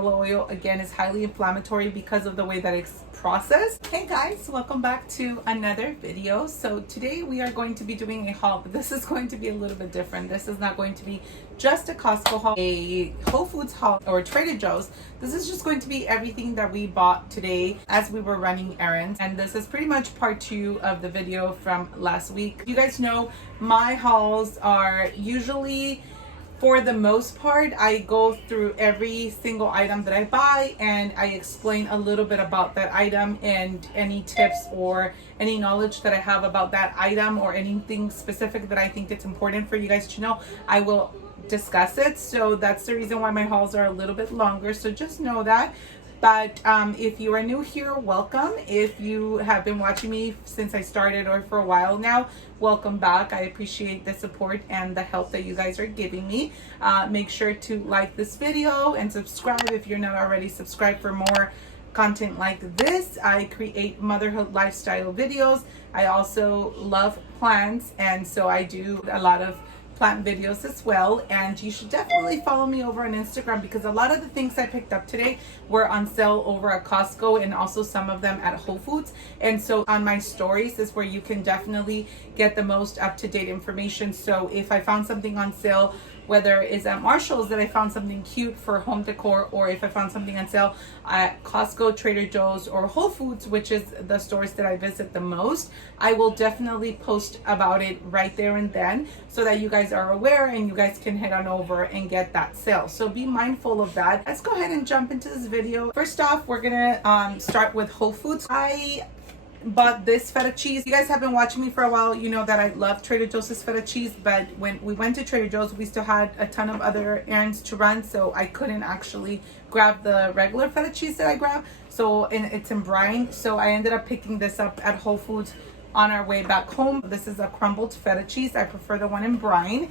canola oil, again, is highly inflammatory because of the way that it's processed. Hey guys, welcome back to another video. So today we are going to be doing a haul, but this is going to be a little bit different. This is not going to be just a Costco haul, a Whole Foods haul, or Trader Joe's. This is just going to be everything that we bought today as we were running errands. And this is pretty much part 2 of the video from last week. You guys know my hauls are usually, for the most part, I go through every single item that I buy and I explain a little bit about that item and any tips or any knowledge that I have about that item or anything specific that I think it's important for you guys to know. I will discuss it. So that's the reason why my hauls are a little bit longer. So just know that. But if you are new here, welcome. If you have been watching me since I started or for a while now, welcome back. I appreciate the support and the help that you guys are giving me. Make sure to like this video and subscribe if you're not already subscribed for more content like this. I create motherhood lifestyle videos. I also love plants, and so I do a lot of plant videos as well. And you should definitely follow me over on Instagram because a lot of the things I picked up today were on sale over at Costco and also some of them at Whole Foods. And so on my stories is where you can definitely get the most up-to-date information. So if I found something on sale, whether it's at Marshall's that I found something cute for home decor, or if I found something on sale at Costco, Trader Joe's, or Whole Foods, which is the stores that I visit the most, I will definitely post about it right there and then so that you guys are aware and you guys can head on over and get that sale. So be mindful of that. Let's go ahead and jump into this video. First off, we're gonna start with Whole Foods. I bought this feta cheese. You guys have been watching me for a while. You know that I love Trader Joe's feta cheese, but when we went to Trader Joe's, we still had a ton of other errands to run, so I couldn't actually grab the regular feta cheese that I grabbed. So it's in brine, so I ended up picking this up at Whole Foods on our way back home. This is a crumbled feta cheese. I prefer the one in brine,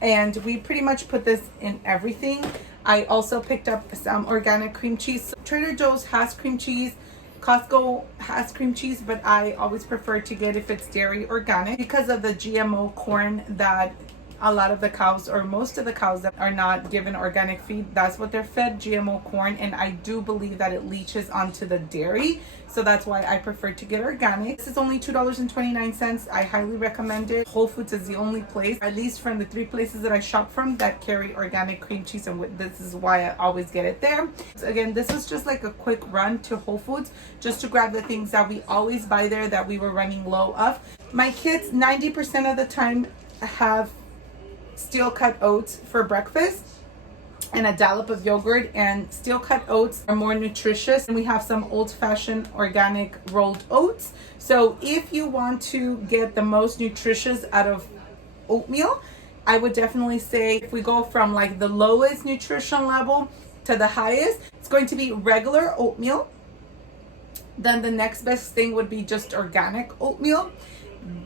and we pretty much put this in everything. I also picked up some organic cream cheese. So Trader Joe's has cream cheese, Costco has cream cheese, but I always prefer to get if it's dairy organic because of the GMO corn that a lot of the cows, or most of the cows that are not given organic feed, that's what they're fed, GMO corn. And I do believe that it leaches onto the dairy. So that's why I prefer to get organic. This is only $2.29. I highly recommend it. Whole Foods is the only place, at least from the 3 places that I shop from, that carry organic cream cheese. And this is why I always get it there. So again, this was just like a quick run to Whole Foods just to grab the things that we always buy there that we were running low of. My kids 90% of the time have steel cut oats for breakfast and a dollop of yogurt, and steel cut oats are more nutritious. And we have some old-fashioned organic rolled oats. So if you want to get the most nutritious out of oatmeal, I would definitely say if we go from like the lowest nutrition level to the highest, it's going to be regular oatmeal. Then the next best thing would be just organic oatmeal.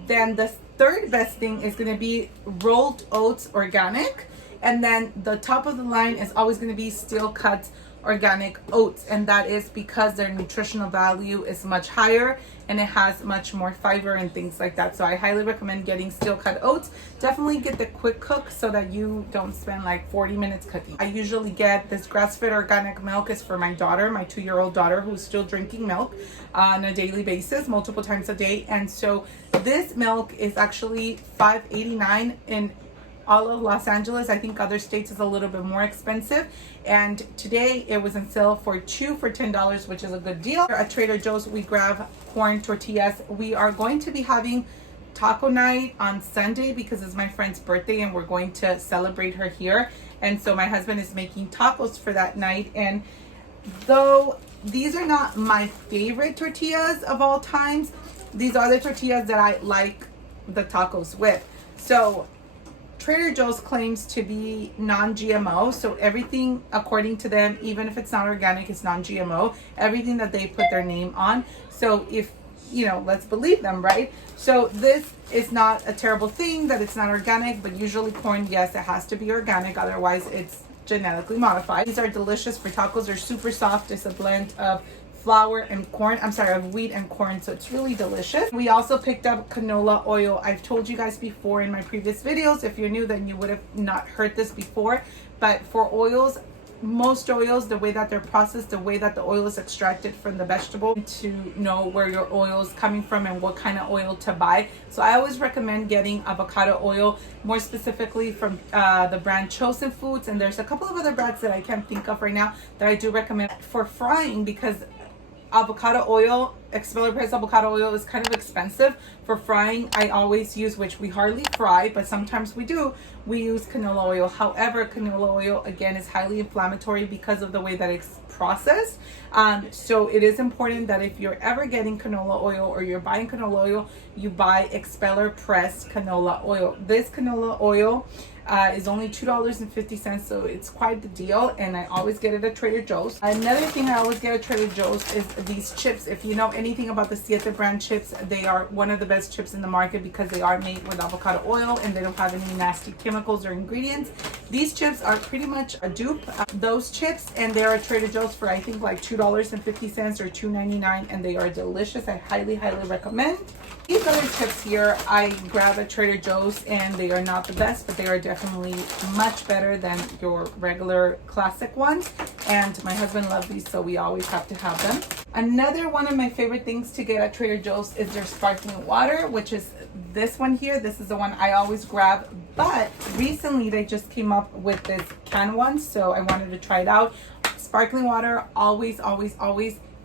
Then the third best thing is going to be rolled oats organic. And then the top of the line is always going to be steel cut organic oats. And that is because their nutritional value is much higher and it has much more fiber and things like that. So I highly recommend getting steel cut oats. Definitely get the quick cook so that you don't spend like 40 minutes cooking. I usually get this grass-fed organic milk is for my daughter, my 2-year-old daughter, who's still drinking milk on a daily basis, multiple times a day. And so this milk is actually $5.89 in all of Los Angeles. I think other states is a little bit more expensive. And today it was on sale for 2 for $10, which is a good deal. At Trader Joe's, we grab corn tortillas. We are going to be having taco night on Sunday because it's my friend's birthday and we're going to celebrate her here. And so my husband is making tacos for that night. And though these are not my favorite tortillas of all times, these are the tortillas that I like the tacos with. So Trader Joe's claims to be non-GMO, so everything according to them, even if it's not organic, it's non-GMO. Everything that they put their name on. So if, you know, let's believe them, right? So this is not a terrible thing that it's not organic, but usually corn, yes, it has to be organic, otherwise it's genetically modified. These are delicious for tacos. They're super soft. It's a blend of flour and corn, of wheat and corn, so it's really delicious. We also picked up canola oil. I've told you guys before in my previous videos. If you're new, then you would have not heard this before, but for oils, most oils, the way that they're processed, the way that the oil is extracted from the vegetable, to know where your oil is coming from and what kind of oil to buy. So I always recommend getting avocado oil, more specifically from the brand Chosen Foods. And there's a couple of other brands that I can't think of right now that I do recommend for frying, because avocado oil, expeller pressed avocado oil, is kind of expensive. For frying, I always use, which we hardly fry, but sometimes we do, we use canola oil. However, canola oil, again, is highly inflammatory because of the way that it's processed. So it is important that if you're ever getting canola oil or you're buying canola oil, you buy expeller pressed canola oil. This canola oil is only $2.50, so it's quite the deal, and I always get it at Trader Joe's. Another thing I always get at Trader Joe's is these chips. If you know anything about the Siete brand chips, they are one of the best chips in the market because they are made with avocado oil and they don't have any nasty chemicals or ingredients. These chips are pretty much a dupe of those chips, and they're at Trader Joe's for I think like $2.50 or $2.99, and they are delicious. I highly recommend. These other chips here I grab at Trader Joe's, and they are not the best, but they are definitely much better than your regular classic ones, and my husband loves these, so we always have to have them. Another one of my favorite things to get at Trader Joe's is their sparkling water, which is this one here. This is the one I always grab, but recently they just came up with this can one, so I wanted to try it out. Sparkling water, always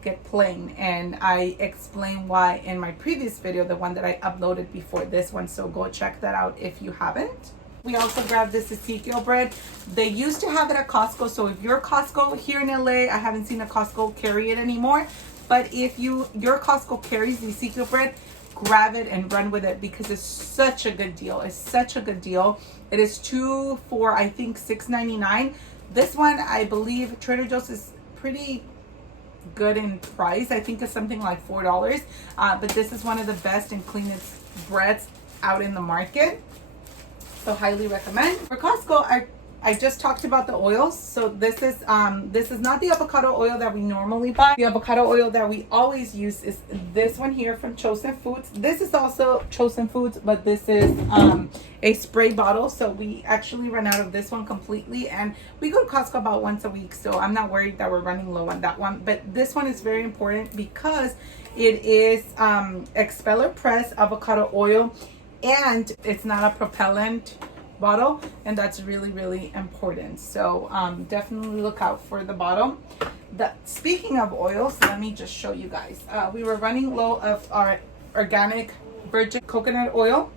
get plain, and I explain why in my previous video, the one that I uploaded before this one, so go check that out if you haven't. We also grabbed this Ezekiel bread. They used to have it at Costco, so if you're Costco here in LA, I haven't seen a Costco carry it anymore, but if your Costco carries the Ezekiel bread, grab it and run with it because it's such a good deal. It's such a good deal. It is 2 for I think $6.99. This one, I believe Trader Joe's is pretty good in price. I think it's something like $4, but this is one of the best and cleanest breads out in the market, so highly recommend. For Costco, I just talked about the oils. So this is not the avocado oil that we normally buy. The avocado oil that we always use is this one here from Chosen Foods. This is also Chosen Foods, but this is a spray bottle. So we actually ran out of this one completely, and we go to Costco about once a week, so I'm not worried that we're running low on that one. But this one is very important because it is expeller pressed avocado oil, and it's not a propellant bottle, and that's really important. So definitely look out for the bottle. Speaking of oils, let me just show you guys. We were running low of our organic virgin coconut oil,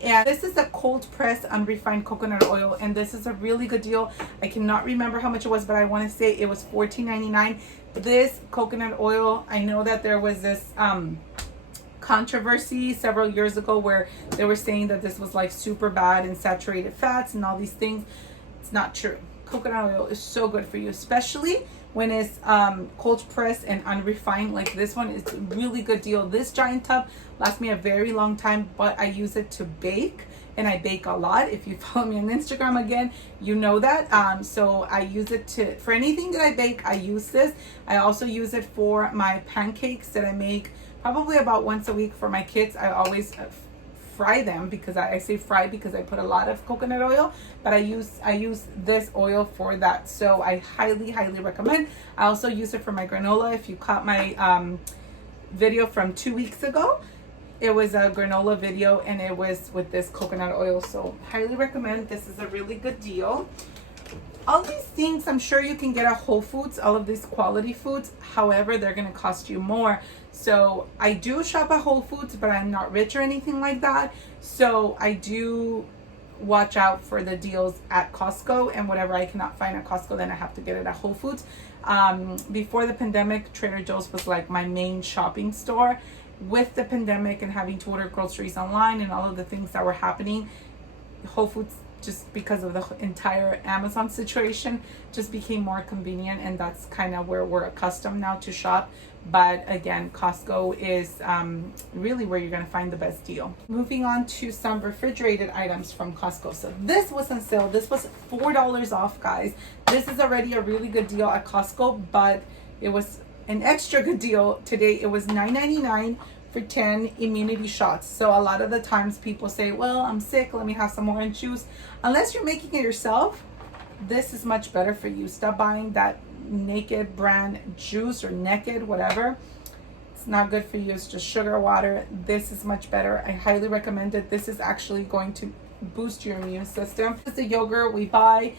and this is a cold pressed unrefined coconut oil, and this is a really good deal. I cannot remember how much it was, but I want to say it was $14.99. This coconut oil, I know that there was this controversy several years ago where they were saying that this was like super bad and saturated fats and all these things. It's not true. Coconut oil is so good for you, especially when it's cold pressed and unrefined. Like this one is a really good deal. This giant tub lasts me a very long time, but I use it to bake, and I bake a lot. If you follow me on Instagram, again, you know that. So I use it for anything that I bake. I use this. I also use it for my pancakes that I make probably about once a week for my kids. I always fry them, because I say fry because I put a lot of coconut oil, but I use this oil for that. So I highly recommend. I also use it for my granola. If you caught my video from 2 weeks ago, it was a granola video, and it was with this coconut oil. So highly recommend. This is a really good deal. All these things I'm sure you can get at Whole Foods, all of these quality foods. However, they're going to cost you more. So I do shop at Whole Foods, but I'm not rich or anything like that. So I do watch out for the deals at Costco, and whatever I cannot find at Costco, then I have to get it at Whole Foods. Before the pandemic, Trader Joe's was like my main shopping store. With the pandemic and having to order groceries online and all of the things that were happening, Whole Foods, just because of the entire Amazon situation, just became more convenient, and that's kind of where we're accustomed now to shop. But again, Costco is really where you're going to find the best deal. Moving on to some refrigerated items from Costco. So this was on sale. This was $4 off, guys. This is already a really good deal at Costco, but it was an extra good deal today. It was $9.99 for 10 immunity shots. So a lot of the times people say, well, I'm sick, let me have some orange juice. Unless you're making it yourself, this is much better for you. Stop buying that Naked brand juice or Naked, whatever. It's not good for you. It's just sugar water. This is much better. I highly recommend it. This is actually going to boost your immune system. This is the yogurt we buy.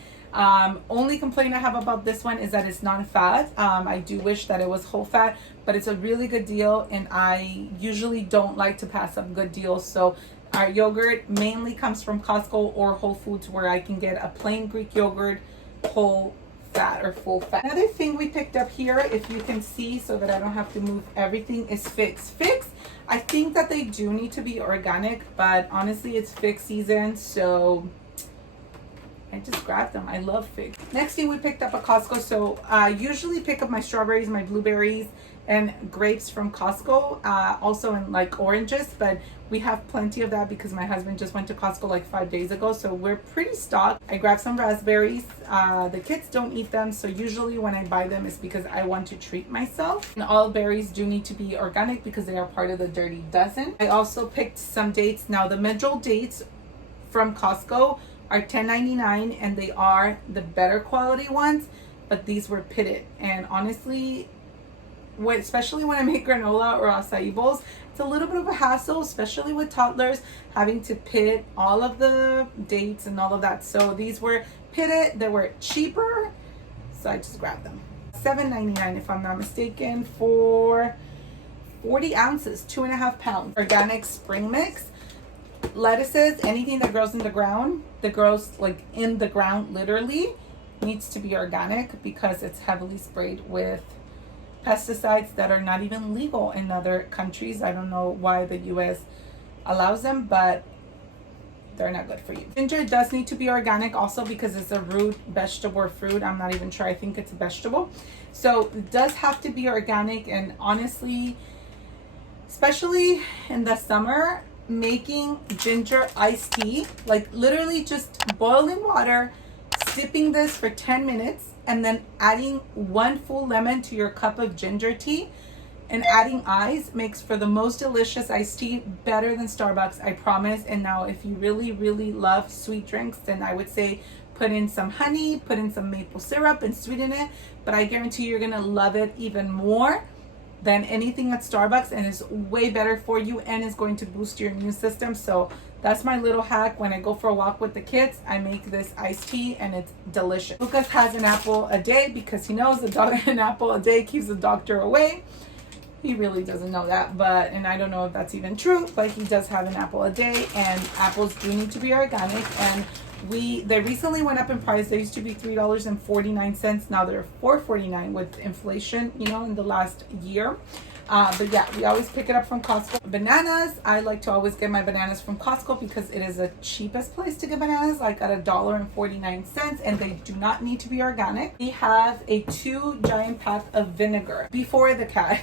Only complaint I have about this one is that it's not fat. I do wish that it was whole fat, but it's a really good deal, and I usually don't like to pass up good deals. So our yogurt mainly comes from Costco or Whole Foods, where I can get a plain Greek yogurt, whole fat or full fat. Another thing we picked up here, if you can see so that I don't have to move everything, is figs. Figs, I think that they do need to be organic, but honestly it's fig season, so I just grabbed them. I love figs. Next thing we picked up at Costco. So I usually pick up my strawberries, my blueberries, and grapes from Costco. Also in like oranges, but we have plenty of that because my husband just went to Costco like 5 days ago. So we're pretty stocked. I grabbed some raspberries. The kids don't eat them. So usually when I buy them, it's because I want to treat myself. And all berries do need to be organic because they are part of the Dirty Dozen. I also picked some dates. Now the Medjool dates from Costco are $10.99, and they are the better quality ones, but these were pitted. And honestly, especially when I make granola or acai bowls, it's a little bit of a hassle, especially with toddlers, having to pit all of the dates and all of that. So these were pitted. They were cheaper, so I just grabbed them. $7.99 if I'm not mistaken, for 40 ounces, 2.5 pounds. Organic spring mix. Lettuces, anything that grows in the ground, that grows like in the ground literally, needs to be organic because it's heavily sprayed with pesticides that are not even legal in other countries. I don't know why the US allows them, but they're not good for you. Ginger does need to be organic also because it's a root, vegetable or fruit. I'm not even sure. I think it's a vegetable. So it does have to be organic. And honestly, especially in the summer, making ginger iced tea, like literally just boiling water, sipping this for 10 minutes, and then adding 1 full lemon to your cup of ginger tea and adding ice makes for the most delicious iced tea, better than Starbucks, I promise. And now if you really, really love sweet drinks, then I would say put in some honey, put in some maple syrup and sweeten it. But I guarantee you're gonna love it even more than anything at Starbucks, and is way better for you and is going to boost your immune system. So that's my little hack. When I go for a walk with the kids, I make this iced tea and it's delicious. Lucas has an apple a day because he knows an apple a day keeps the doctor away. He really doesn't know that, and I don't know if that's even true, but he does have an apple a day, and apples do need to be organic. And they recently went up in price. They used to be $3.49. Now they're $4.49 with inflation, in the last year. But yeah, we always pick it up from Costco. Bananas, I like to always get my bananas from Costco because it is the cheapest place to get bananas, like at $1.49, and they do not need to be organic. We have a 2 giant pack of vinegar. Before the cat,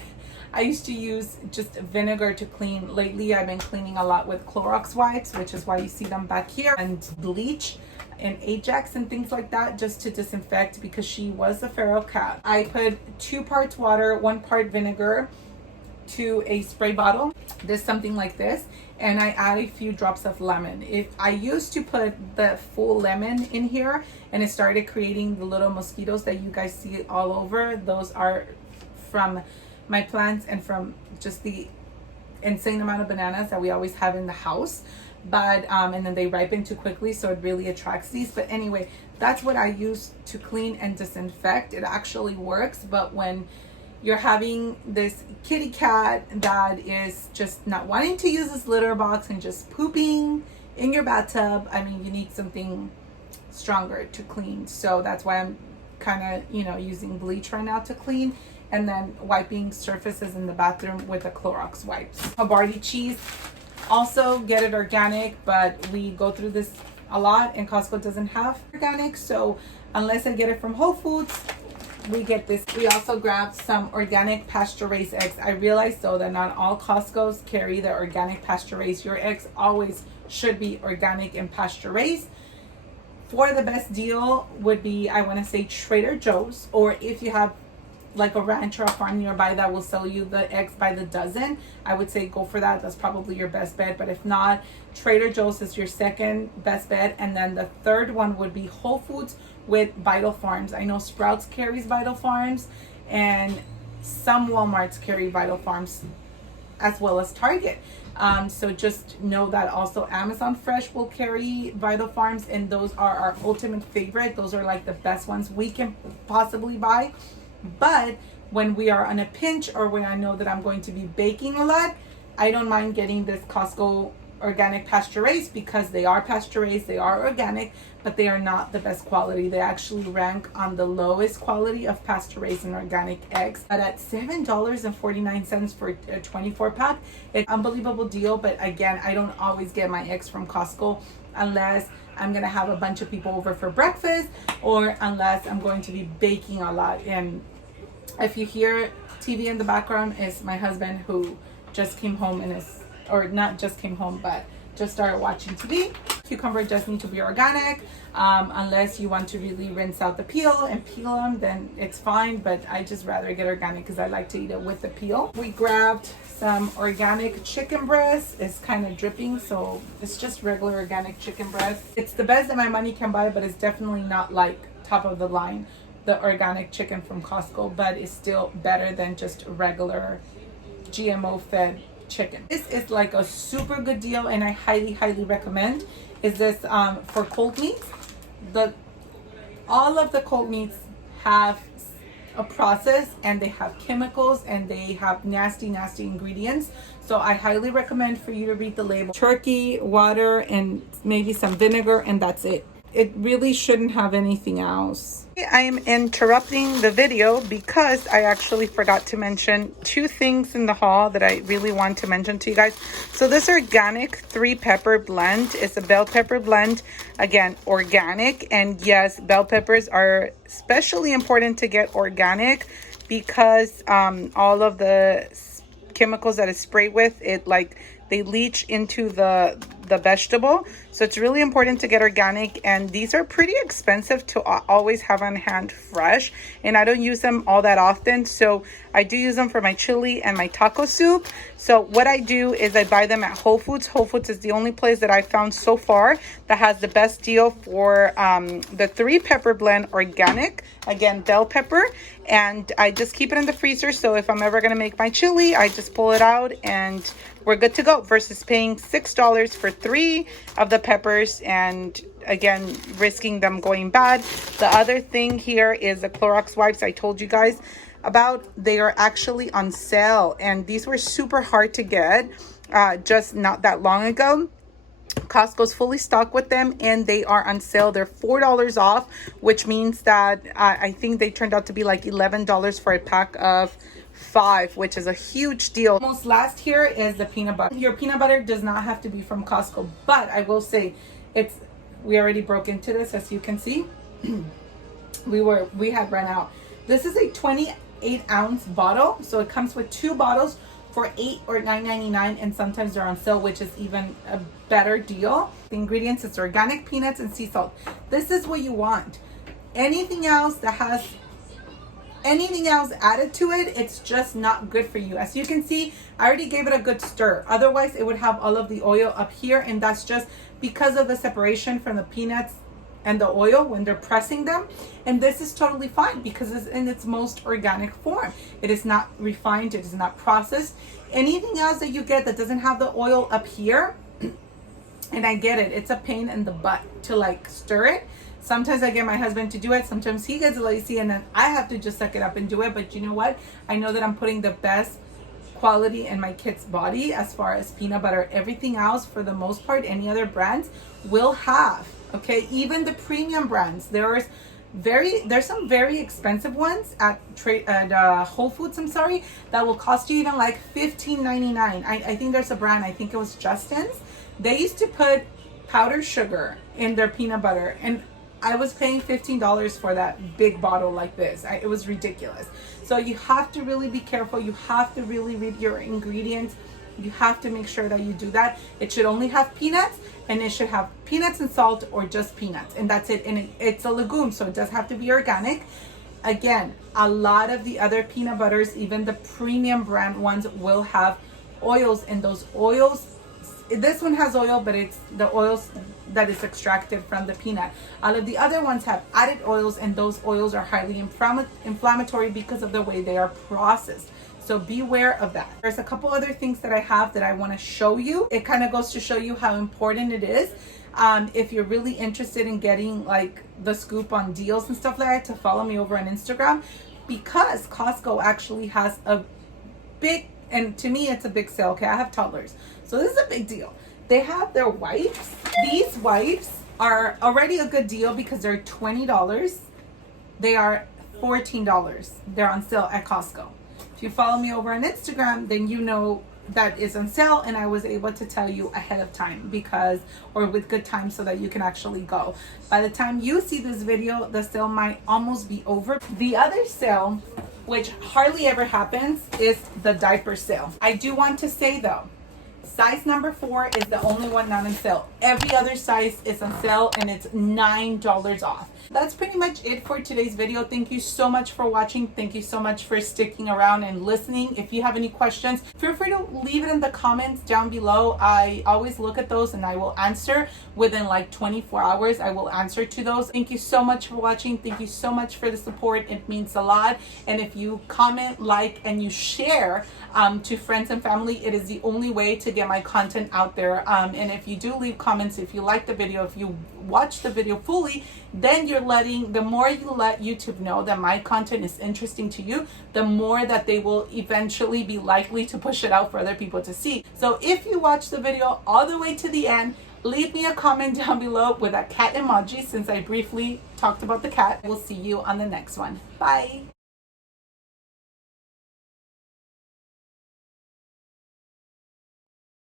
I used to use just vinegar to clean. Lately, I've been cleaning a lot with Clorox wipes, which is why you see them back here, and bleach and Ajax and things like that, just to disinfect, because she was a feral cat. I put 2 parts water, 1 part vinegar to a spray bottle. There's something like this, and I add a few drops of lemon. If I used to put the full lemon in here, and it started creating the little mosquitoes that you guys see all over. Those are from my plants and from just the insane amount of bananas that we always have in the house. But and then they ripen too quickly, so it really attracts these. But anyway, that's what I use to clean and disinfect. It actually works. But when you're having this kitty cat that is just not wanting to use this litter box and just pooping in your bathtub, I mean, you need something stronger to clean. So that's why I'm kind of using bleach right now to clean, and then wiping surfaces in the bathroom with the Clorox wipes. Havarti cheese, also get it organic, but we go through this a lot, and Costco doesn't have organic. So unless I get it from Whole Foods, we get this. We also grabbed some organic pasture-raised eggs. I realize though that not all Costco's carry the organic pasture-raised. Your eggs always should be organic and pasture-raised. For the best deal would be, I want to say, Trader Joe's, or if you have like a ranch or a farm nearby that will sell you the eggs by the dozen, I would say go for that. That's probably your best bet. But if not, Trader Joe's is your second best bet, and then the third one would be Whole Foods with Vital Farms. I know Sprouts carries Vital Farms, and some Walmarts carry Vital Farms, as well as Target. So just know that also Amazon Fresh will carry Vital Farms, and those are our ultimate favorite. Those are like the best ones we can possibly buy. But when we are on a pinch, or when I know that I'm going to be baking a lot, I don't mind getting this Costco organic pasture raised, because they are pasture raised, they are organic, but they are not the best quality. They actually rank on the lowest quality of pasture raised and organic eggs. But at $7.49 for a 24 pack, it's an unbelievable deal. But again, I don't always get my eggs from Costco unless I'm gonna have a bunch of people over for breakfast, or unless I'm going to be baking a lot. And if you hear TV in the background, is my husband, who just came home and is, or not just came home, but just started watching TV. Cucumber does need to be organic, unless you want to really rinse out the peel and peel them, then it's fine. But I just rather get organic because I like to eat it with the peel. We grabbed some organic chicken breast. It's kind of dripping, so it's just regular organic chicken breast. It's the best that my money can buy, but it's definitely not like top of the line, the organic chicken from Costco, but it's still better than just regular GMO fed chicken. This is like a super good deal, and I highly recommend. Is this for cold meats? All of the cold meats have a process, and they have chemicals, and they have nasty ingredients. So I highly recommend for you to read the label. Turkey, water, and maybe some vinegar, and that's it. It really shouldn't have anything else. I am interrupting the video because I actually forgot to mention two things in the haul that I really want to mention to you guys. So this organic 3-pepper blend is a bell pepper blend. Again, organic. And yes, bell peppers are especially important to get organic, because all of the chemicals that it's sprayed with, it like they leach into the vegetable. So it's really important to get organic, and these are pretty expensive to always have on hand fresh, and I don't use them all that often. So I do use them for my chili and my taco soup. So what I do is I buy them at Whole Foods. Whole Foods is the only place that I found so far that has the best deal for the 3-pepper blend organic, again, bell pepper. And I just keep it in the freezer, so if I'm ever gonna make my chili, I just pull it out and we're good to go, versus paying $6 for 3 of the peppers, and again, risking them going bad. The other thing here is the Clorox wipes I told you guys about. They are actually on sale, and these were super hard to get just not that long ago. Costco's fully stocked with them, and they are on sale. They're $4 off, which means that I think they turned out to be like $11 for a pack of 5, which is a huge deal. Almost last here is the peanut butter. Your peanut butter does not have to be from Costco, but I will say we already broke into this, as you can see. we had run out. This is a 28-ounce bottle, so it comes with 2 bottles for $8 or $9.99, and sometimes they're on sale, which is even a better deal. The ingredients, it's organic peanuts and sea salt. This is what you want. Anything else that has anything else added to it, it's just not good for you. As you can see, I already gave it a good stir. Otherwise, it would have all of the oil up here, and that's just because of the separation from the peanuts and the oil when they're pressing them. And this is totally fine because it's in its most organic form. It is not refined, it is not processed. Anything else that you get that doesn't have the oil up here, and I get it, it's a pain in the butt to like stir it. Sometimes I get my husband to do it, sometimes he gets lazy, and then I have to just suck it up and do it. But you know what? I know that I'm putting the best quality in my kid's body as far as peanut butter. Everything else, for the most part, any other brands will have, okay? Even the premium brands. There's some very expensive ones at Whole Foods, I'm sorry, that will cost you even like $15.99. I think there's a brand, I think it was Justin's. They used to put powdered sugar in their peanut butter, and I was paying $15 for that big bottle like this. It was ridiculous. So you have to really be careful. You have to really read your ingredients. You have to make sure that you do that. It should only have peanuts, and it should have peanuts and salt, or just peanuts, and that's it. And it's a legume, so it does have to be organic. Again, a lot of the other peanut butters, even the premium brand ones, will have oils, and those oils this one has oil, but it's the oils that is extracted from the peanut. All of the other ones have added oils, and those oils are highly inflammatory because of the way they are processed. So beware of that. There's a couple other things that I have that I want to show you. It kind of goes to show you how important it is. If you're really interested in getting like the scoop on deals and stuff like that, to follow me over on Instagram, because Costco actually has a big, and to me it's a big sale. Okay, I have toddlers, so this is a big deal. They have their wipes. These wipes are already a good deal because they're $20. They are $14. They're on sale at Costco. If you follow me over on Instagram, then you know that is on sale, and I was able to tell you ahead of time, because, or with good time, so that you can actually go. By the time you see this video, the sale might almost be over. The other sale, which hardly ever happens, is the diaper sale. I do want to say though, size number 4 is the only one not on sale. Every other size is on sale, and it's $9 off. That's pretty much it for today's video. Thank you so much for watching. Thank you so much for sticking around and listening. If you have any questions, feel free to leave it in the comments down below. I always look at those and I will answer within like 24 hours. I will answer to those. Thank you so much for watching. Thank you so much for the support. It means a lot. And if you comment, like, and you share to friends and family, it is the only way to get my content out there. And if you do leave comments, if you like the video, if you watch the video fully, then the more you let YouTube know that my content is interesting to you, the more that they will eventually be likely to push it out for other people to see. So if you watch the video all the way to the end, leave me a comment down below with a cat emoji, since I briefly talked about the cat. We'll see you on the next one. Bye.